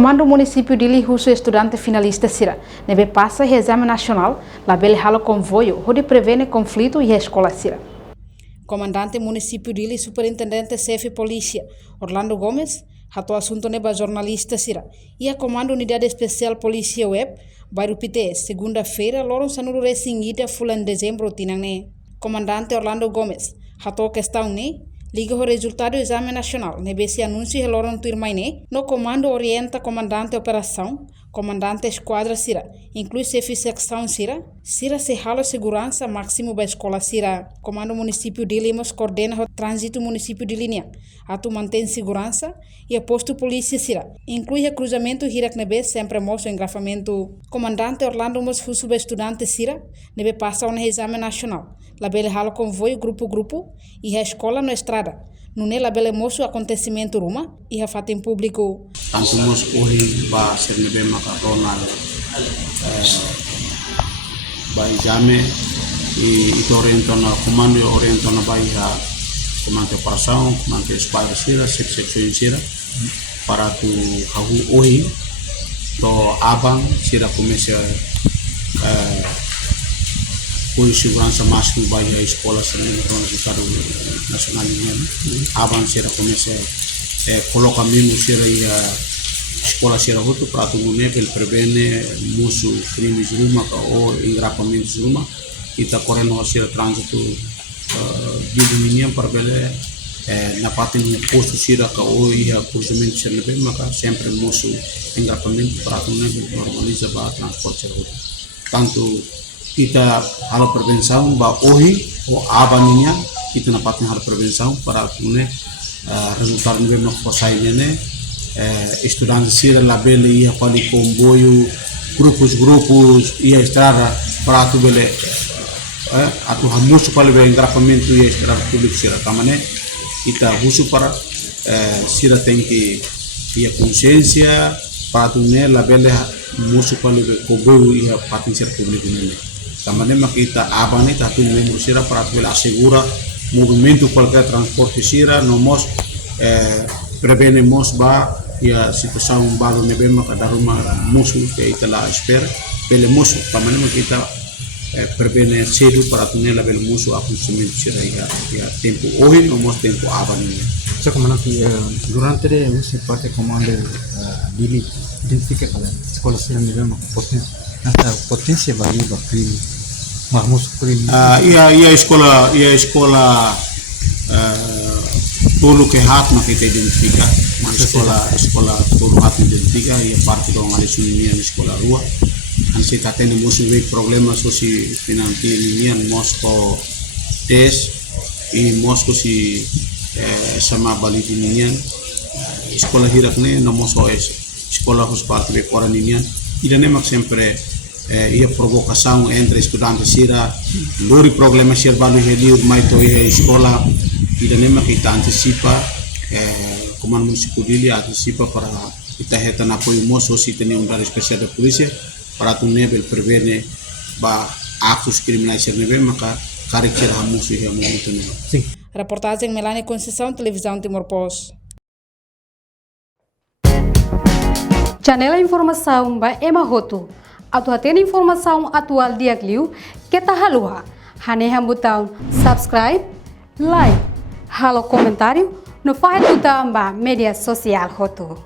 Comando Município de Lihuso estudante finalista Sira, nebe passa o exame nacional, labele halo convoio, onde prevene conflito e a escola Sira. Comandante Município de Lihuso, Superintendente Chefe Polícia, Orlando Gomes, rato assunto neba jornalista Sira, e a Comando Unidade Especial Polícia Web, bairro PTS, segunda-feira, loron sanuru resingida fulan dezembro tinane. Comandante Orlando Gomes, rato questão ne, liga o resultado do exame nacional. Nebe se anúncio reloram turmaine, no comando orienta comandante operação, comandante esquadra Sira, inclui chefe secção Sira, Sira se rala segurança máximo da escola Sira. Comando município de Limos coordena o trânsito município de linha, atu mantém segurança e a posto polícia Sira, inclui o cruzamento Hirak nebe sempre mostra engrafamento. Comandante Orlando Mos Fuso estudante Sira, nebe passa um exame nacional. Labele halo convoio grupo e a escola na estrada. Não é labele moço acontecimento ruma e a fato em público. Tanto nós hoje vai ser nebe macarona vai exame e itu orientando comando orientando vai a comando operação, comando esquadra Sira, secção Sira para tu hahu hoje to abang Sira começa por segurança máxima vai a escola resultado nacional abang Sira começa coloca mesmo Sira e a escola Sira outro para tu nível prevene musu crimes ruma ou engrapamentos ruma e tá correndo Sira trânsito de domínio para bele na parte do posto Sira que ou ia cruzamento Sira bem mas sempre musu engrapamento para tu nível normaliza para transporte Sira outro tanto kita halo prevenção ba hoje ou abaninha kita na parte halo prevenção para tune resultado nível no posai nene estudantes Sira labele ia pali comboio grupos ia estrada para tu bele atu hamusu pali be engrapamento ia estrada público Sira tamane kita husu para Sira tem que ia consciência para tune labele musu pali be comboio ia parte Sira público nene tamane makita abane tatu membro Sira para tu assegura movimento qualquer transporte Sira nomos prevenemos ba ia situação baru nebe maka daruma musu que ita la espera pele musu tamane makita prevene cedo para tunela pele musu acostumento Sira ia tempo hoje nomos tempo abane. So comandante durante esse parte comando dili identifica cada escola Sira nebe maka potência varia ba crime mas crime ia escola tudo que hat na kita identifica uma escola tudo hat identifica e parte do análise minha na escola rua ansi tá tendo muito problemas soci financeiro minha Moscou test e Moscou se sama bali minha escola hirak ne no Moscou escola os parte de fora minha e nem sempre ia provocação entre estudantes Sira lori problema Sira balu heliu mai to escola e nem kita antecipa comando municipal dele antecipa para kita retan apoio moço se tem área especial da polícia para tu nível prevene ba atos criminais Sira nível maka caricir hamusu e momento ne. Sim. Reportagem Melanie Conceição, televisão Timor Post. Janela informação ba Emma Roto. Atu atena informação atual dia Gliu, que tá halua. Haneha botão subscribe, like, halo comentário, no faz botão ba mídia social Roto.